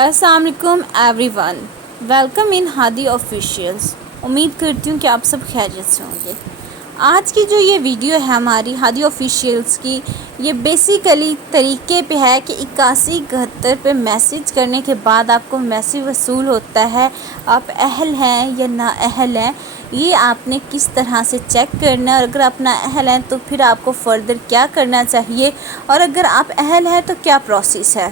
السلام علیکم every one, welcome in Hadi officials. امید کرتی ہوں کہ آپ سب خیریت سے ہوں گے۔ آج کی جو یہ ویڈیو ہے ہماری ہادی آفیشیلس کی، یہ بیسیکلی طریقے پہ ہے کہ 8171 پہ میسیج کرنے کے بعد آپ کو میسیج وصول ہوتا ہے، آپ اہل ہیں یا نااہل ہیں، یہ آپ نے کس طرح سے چیک کرنا ہے، اور اگر آپ نااہل ہیں تو پھر آپ کو فردر کیا کرنا چاہیے، اور اگر آپ اہل ہیں تو کیا پروسیس ہے۔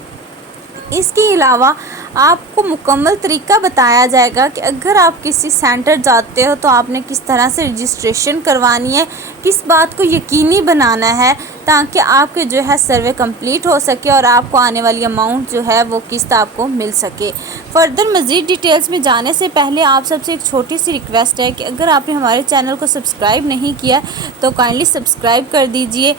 اس کے علاوہ آپ کو مکمل طریقہ بتایا جائے گا کہ اگر آپ کسی سینٹر جاتے ہو تو آپ نے کس طرح سے رجسٹریشن کروانی ہے، کس بات کو یقینی بنانا ہے تاکہ آپ کے جو ہے سروے کمپلیٹ ہو سکے اور آپ کو آنے والی اماؤنٹ جو ہے وہ قسط آپ کو مل سکے۔ فردر مزید ڈیٹیلز میں جانے سے پہلے آپ سب سے ایک چھوٹی سی ریکویسٹ ہے کہ اگر آپ نے ہمارے چینل کو سبسکرائب نہیں کیا تو کائنڈلی سبسکرائب کر دیجئے۔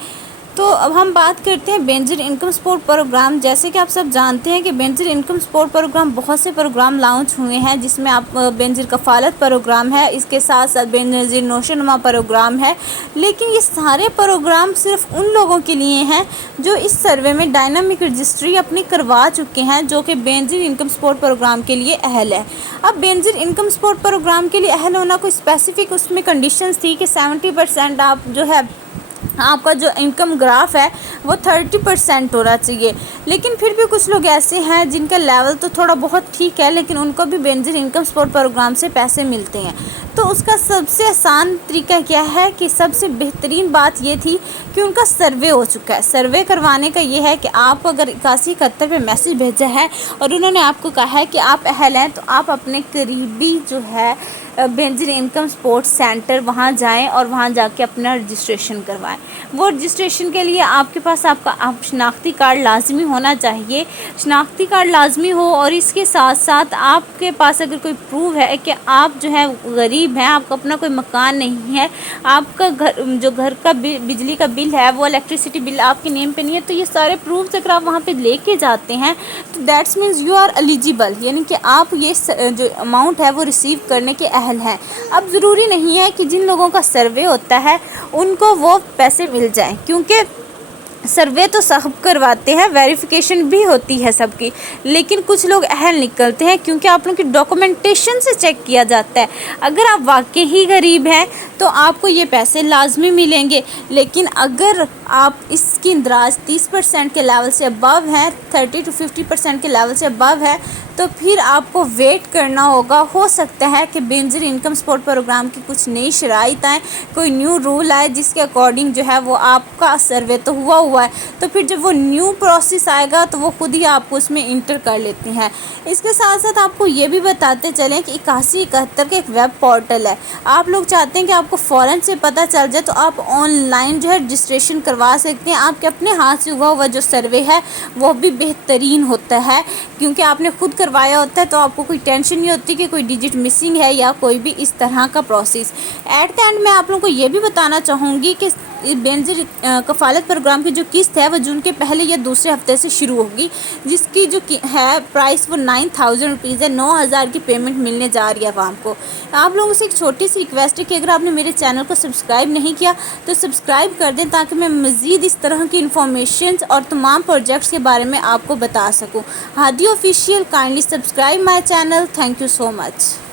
تو اب ہم بات کرتے ہیں بینظیر انکم سپورٹ پروگرام۔ جیسے کہ آپ سب جانتے ہیں کہ بینظیر انکم سپورٹ پروگرام بہت سے پروگرام لانچ ہوئے ہیں، جس میں آپ بینظیر کفالت پروگرام ہے، اس کے ساتھ ساتھ بینظیر نوشونما پروگرام ہے، لیکن یہ سارے پروگرام صرف ان لوگوں کے لیے ہیں جو اس سروے میں ڈائنامک رجسٹری اپنی کروا چکے ہیں، جو کہ بینظیر انکم سپورٹ پروگرام کے لیے اہل ہے۔ اب بینظیر انکم سپورٹ پروگرام کے لیے اہل ہونا کوئی اسپیسیفک اس میں کنڈیشنز تھی کہ 70% آپ جو ہے آپ کا جو انکم گراف ہے وہ 30% ہونا چاہیے، لیکن پھر بھی کچھ لوگ ایسے ہیں جن کا لیول تو تھوڑا بہت ٹھیک ہے، لیکن ان کو بھی بینظیر انکم سپورٹ پروگرام سے پیسے ملتے ہیں۔ تو اس کا سب سے آسان طریقہ کیا ہے کہ سب سے بہترین بات یہ تھی کہ ان کا سروے ہو چکا ہے۔ سروے کروانے کا یہ ہے کہ آپ اگر 8171 پہ میسیج بھیجا ہے اور انہوں نے آپ کو کہا ہے کہ آپ اہل ہیں، تو آپ اپنے قریبی جو ہے بینظیر انکم سپورٹ سینٹر وہاں جائیں اور وہاں جا کے اپنا رجسٹریشن کروائیں۔ وہ رجسٹریشن کے لیے آپ کے پاس آپ کا شناختی کارڈ لازمی ہونا چاہیے، شناختی کارڈ لازمی ہو، اور اس کے ساتھ ساتھ آپ کے پاس اگر کوئی پروف ہے کہ آپ جو ہے غریب ہیں، آپ کا اپنا کوئی مکان نہیں ہے، آپ کا گھر کا بجلی کا بل ہے، وہ الیکٹریسٹی بل آپ کے نیم پہ نہیں ہے، تو یہ سارے پروفز اگر آپ وہاں پہ لے کے جاتے ہیں تو that's means you are eligible, یعنی کہ آپ یہ جو اماؤنٹ ہے وہ ریسیو کرنے کے اہل ہیں۔ اب ضروری نہیں ہے کہ جن لوگوں کا سروے ہوتا ہے ان کو وہ پیسے مل جائیں، کیونکہ سروے تو سب کرواتے ہیں، ویریفیکیشن بھی ہوتی ہے سب کی، لیکن کچھ لوگ اہل نکلتے ہیں کیونکہ آپ لوگوں کی ڈاکومنٹیشن سے چیک کیا جاتا ہے۔ اگر آپ واقعی ہی غریب ہیں تو آپ کو یہ پیسے لازمی ملیں گے، لیکن اگر آپ اس کی اندراج 30% کے لیول سے ابو ہیں، 30 to 50% کے لیول سے ابو ہے، تو پھر آپ کو ویٹ کرنا ہوگا۔ ہو سکتا ہے کہ بینظیر انکم سپورٹ پروگرام کی کچھ نئی شرائط آئیں، کوئی نیو رول آئے جس کے اکارڈنگ جو ہے وہ آپ کا سروے تو ہوا ہے، تو پھر جب وہ نیو پروسیس آئے گا تو وہ خود ہی آپ کو اس میں انٹر کر لیتے ہیں۔ اس کے ساتھ ساتھ آپ کو یہ بھی بتاتے چلیں کہ 8171 کا ایک ویب پورٹل ہے۔ آپ لوگ چاہتے ہیں کہ آپ کو فوراً سے پتہ چل جائے تو آپ آن لائن جو ہے رجسٹریشن کروا سکتے ہیں۔ آپ کے اپنے ہاتھ سے ہوا جو سروے ہے وہ بھی بہترین ہوتا ہے، کیونکہ آپ نے خود کروایا ہوتا ہے، تو آپ کو کوئی ٹینشن نہیں ہوتی کہ کوئی ڈیجٹ مسنگ ہے یا کوئی بھی اس طرح کا پروسیس۔ ایٹ دی اینڈ میں آپ لوگوں کو یہ بھی بتانا چاہوں گی کہ بینظیر کفالت پروگرام کی جو قسط ہے وہ جون کے پہلے یا دوسرے ہفتے سے شروع ہوگی، جس کی جو ہے پرائس وہ 9000 روپیز ہے، 9000 کی پیمنٹ ملنے جا رہی ہے عوام کو۔ آپ لوگوں سے ایک چھوٹی سی ریکویسٹ ہے کہ اگر آپ نے میرے چینل کو سبسکرائب نہیں کیا تو سبسکرائب کر دیں، تاکہ میں مزید اس طرح کی انفارمیشنز اور تمام پروجیکٹس کے بارے میں آپ کو بتا سکوں۔ Hadi official, kindly subscribe my channel. Thank you so much.